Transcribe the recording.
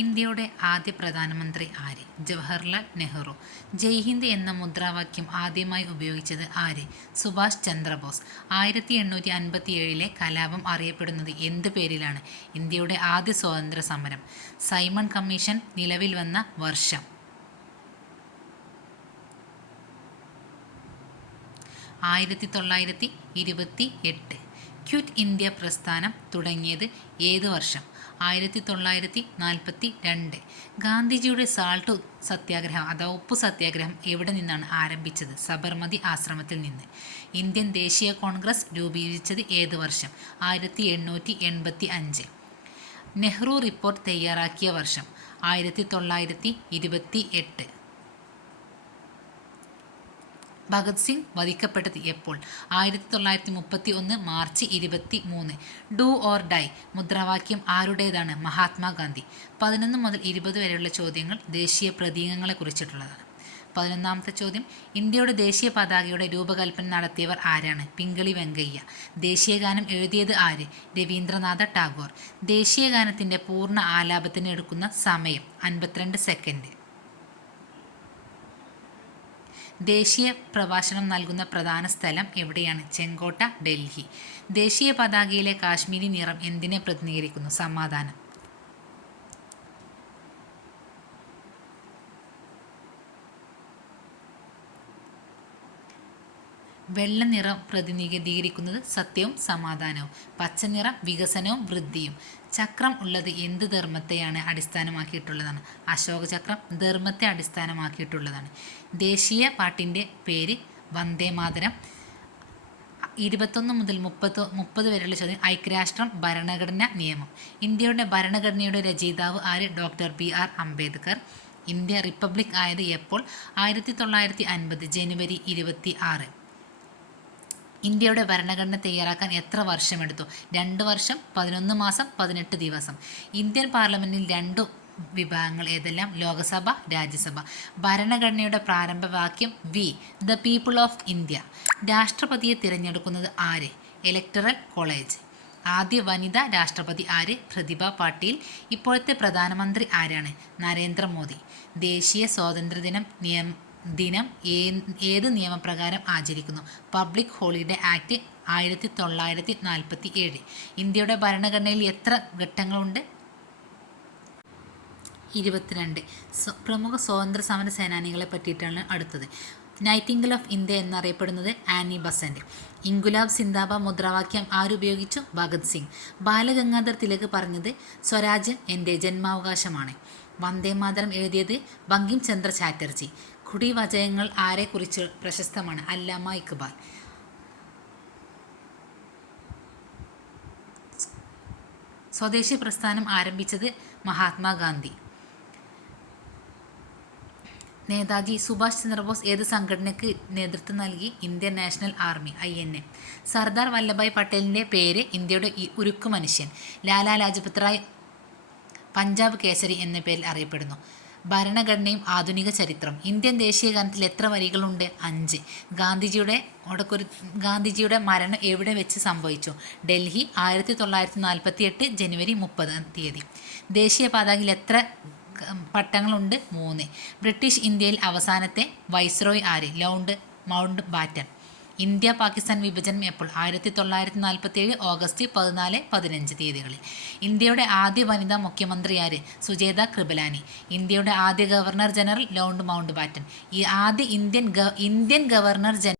ഇന്ത്യയുടെ ആദ്യ പ്രധാനമന്ത്രി ആര്? ജവഹർലാൽ നെഹ്റു. ജയ് ഹിന്ദ് എന്ന മുദ്രാവാക്യം ആദ്യമായി ഉപയോഗിച്ചത് ആര്? സുഭാഷ് ചന്ദ്രബോസ്. ആയിരത്തി എണ്ണൂറ്റി അൻപത്തി ഏഴിലെ കലാപം അറിയപ്പെടുന്നത് എന്ത് പേരിലാണ്? ഇന്ത്യയുടെ ആദ്യ സ്വാതന്ത്ര്യ സമരം. സൈമൺ കമ്മീഷൻ നിലവിൽ വന്ന വർഷം. ആയിരത്തി തൊള്ളായിരത്തി ഇരുപത്തി എട്ട് ക്വിറ്റ് ഇന്ത്യ പ്രസ്ഥാനം തുടങ്ങിയത് ഏത് വർഷം? ആയിരത്തി തൊള്ളായിരത്തി നാൽപ്പത്തി രണ്ട് ഗാന്ധിജിയുടെ സാൾട്ട് സത്യാഗ്രഹം അഥവാ ഉപ്പ് സത്യാഗ്രഹം എവിടെ നിന്നാണ് ആരംഭിച്ചത്? സബർമതി ആശ്രമത്തിൽ നിന്ന്. ഇന്ത്യൻ ദേശീയ കോൺഗ്രസ് രൂപീകരിച്ചത് ഏത് വർഷം? ആയിരത്തി എണ്ണൂറ്റി എൺപത്തി അഞ്ച് നെഹ്റു റിപ്പോർട്ട് തയ്യാറാക്കിയ വർഷം ആയിരത്തി തൊള്ളായിരത്തി ഇരുപത്തി എട്ട് ഭഗത് സിംഗ് വധിക്കപ്പെട്ടത് എപ്പോൾ? ആയിരത്തി തൊള്ളായിരത്തി മുപ്പത്തി ഒന്ന് മാർച്ച് ഇരുപത്തി മൂന്ന് ഡു ഓർ ഡൈ. മുദ്രാവാക്യം ആരുടേതാണ്? മഹാത്മാഗാന്ധി. പതിനൊന്ന് മുതൽ ഇരുപത് വരെയുള്ള ചോദ്യങ്ങൾ ദേശീയ പ്രതീകങ്ങളെ കുറിച്ചിട്ടുള്ളതാണ്. പതിനൊന്നാമത്തെ ചോദ്യം ഇന്ത്യയുടെ ദേശീയ പതാകയുടെ രൂപകൽപ്പന നടത്തിയവർ ആരാണ്? പിങ്കളി വെങ്കയ്യ. ദേശീയഗാനം എഴുതിയത് ആര്? രവീന്ദ്രനാഥ ടാഗോർ. ദേശീയഗാനത്തിന്റെ പൂർണ ആലാപത്തിന് എടുക്കുന്ന സമയം അൻപത്തിരണ്ട് സെക്കൻഡ്. ദേശീയ പ്രഭാഷണം നൽകുന്ന പ്രധാന സ്ഥലം എവിടെയാണ്? ചെങ്കോട്ട ഡൽഹി. ദേശീയ പതാകയിലെ കാശ്മീരി നിറം എന്തിനെ പ്രതിനിധീകരിക്കുന്നു? സമാധാനം. വെള്ള നിറം പ്രതിനിധീകരിക്കുന്നത് സത്യവും സമാധാനവും പച്ച നിറം വികസനവും വൃദ്ധിയും. ചക്രം ഉള്ളത് എന്ത് ധർമ്മത്തെയാണ് അടിസ്ഥാനമാക്കിയിട്ടുള്ളതാണ്? അശോക ചക്രം ധർമ്മത്തെ അടിസ്ഥാനമാക്കിയിട്ടുള്ളതാണ്. ദേശീയ പാട്ടിന്റെ പേര് വന്ദേ മാതരം. ഇരുപത്തൊന്ന് മുതൽ മുപ്പത് മുപ്പത് വരെയുള്ള ചോദ്യം ഐക്യരാഷ്ട്രം ഭരണഘടന നിയമം. ഇന്ത്യയുടെ ഭരണഘടനയുടെ രചയിതാവ് ആര്? Doctor B R Ambedkar. India republic ആയത് എപ്പോൾ? ആയിരത്തി തൊള്ളായിരത്തി അൻപത് ജനുവരി ഇരുപത്തി ആറ്. ഇന്ത്യയുടെ ഭരണഘടന തയ്യാറാക്കാൻ എത്ര വർഷമെടുത്തു? രണ്ട് വർഷം പതിനൊന്ന് മാസം പതിനെട്ട് ദിവസം. ഇന്ത്യൻ പാർലമെന്റിൽ രണ്ടു വിഭാഗങ്ങൾ ഏതെല്ലാം? ലോകസഭ രാജ്യസഭ. ഭരണഘടനയുടെ പ്രാരംഭവാക്യം we the people of India. രാഷ്ട്രപതിയെ തിരഞ്ഞെടുക്കുന്നത് ആര്? ഇലക്ടറൽ കോളേജ് ആദ്യ വനിതാ രാഷ്ട്രപതി ആര്? പ്രതിഭ പാട്ടീൽ. ഇപ്പോഴത്തെ പ്രധാനമന്ത്രി ആരാണ്? നരേന്ദ്രമോദി. ദേശീയ സ്വാതന്ത്ര്യദിനം നിയമ ദിനം ഏത് നിയമപ്രകാരം ആചരിക്കുന്നു? പബ്ലിക് ഹോളിഡേ ആക്ട് ആയിരത്തി തൊള്ളായിരത്തി നാൽപ്പത്തി ഏഴ് ഇന്ത്യയുടെ ഭരണഘടനയിൽ എത്ര ഘട്ടങ്ങളുണ്ട്? ഇരുപത്തിരണ്ട്. പ്രമുഖ സ്വാതന്ത്ര്യ സമര സേനാനികളെ പറ്റിയിട്ടാണ് അടുത്തത്. നൈറ്റിംഗൽ ഓഫ് ഇന്ത്യ എന്നറിയപ്പെടുന്നത് ആനി ബസന്റ്. ഇൻഗുലാബ് സിന്ദാബ മുദ്രാവാക്യം ആരുപയോഗിച്ചു? ഭഗത് സിംഗ്. ബാലഗംഗാധർ തിലക് പറഞ്ഞത് സ്വരാജ്യം എന്റെ ജന്മാവകാശമാണ്. വന്ദേമാതരം എഴുതിയത് ബങ്കിം ചന്ദ്ര ചാറ്റർജി. കുടിവചയങ്ങൾ ആരെക്കുറിച്ച് പ്രശസ്തമാണ്? അല്ലാമ ഇക്ബാൽ. സ്വദേശി പ്രസ്ഥാനം ആരംഭിച്ചത് മഹാത്മാഗാന്ധി. നേതാജി സുഭാഷ് ചന്ദ്രബോസ് ഏത് സംഘടനയ്ക്ക് നേതൃത്വം നൽകി? Indian National Army I N A. Sardar Vallabhbhai പട്ടേലിന്റെ പേര് ഇന്ത്യയുടെ ഉരുക്കു മനുഷ്യൻ. ലാലാ ലാജ്പത് റായ് പഞ്ചാബ് കേസരി എന്ന പേരിൽ അറിയപ്പെടുന്നു. ഭരണഘടനയും ആധുനിക ചരിത്രം. ഇന്ത്യൻ ദേശീയ ഗാനത്തിൽ എത്ര വരികളുണ്ട്? അഞ്ച്. ഗാന്ധിജിയുടെ ഓടക്കുരു ഗാന്ധിജിയുടെ മരണം എവിടെ വെച്ച് സംഭവിച്ചു? ഡൽഹി ആയിരത്തി തൊള്ളായിരത്തി നാൽപ്പത്തി എട്ട് ജനുവരി മുപ്പതാം തീയതി. ദേശീയ പതാകയിൽ എത്ര പട്ടങ്ങളുണ്ട്? മൂന്ന്. ബ്രിട്ടീഷ് ഇന്ത്യയിൽ അവസാനത്തെ വൈസ്രോയ് ആര്? Lord Mountbatten India Pakistan വിഭജനം എപ്പോൾ? ആയിരത്തി തൊള്ളായിരത്തി നാൽപ്പത്തി ഏഴ് ഓഗസ്റ്റ് പതിനാല് പതിനഞ്ച് തീയതികളിൽ. ഇന്ത്യയുടെ ആദ്യ വനിതാ മുഖ്യമന്ത്രി ആര്? സുജേത കൃപലാനി. ഇന്ത്യയുടെ ആദ്യ governor general lord Mountbatten ഈ ആദ്യ ഇന്ത്യൻ ഇന്ത്യൻ ഗവർണർ ജനറൽ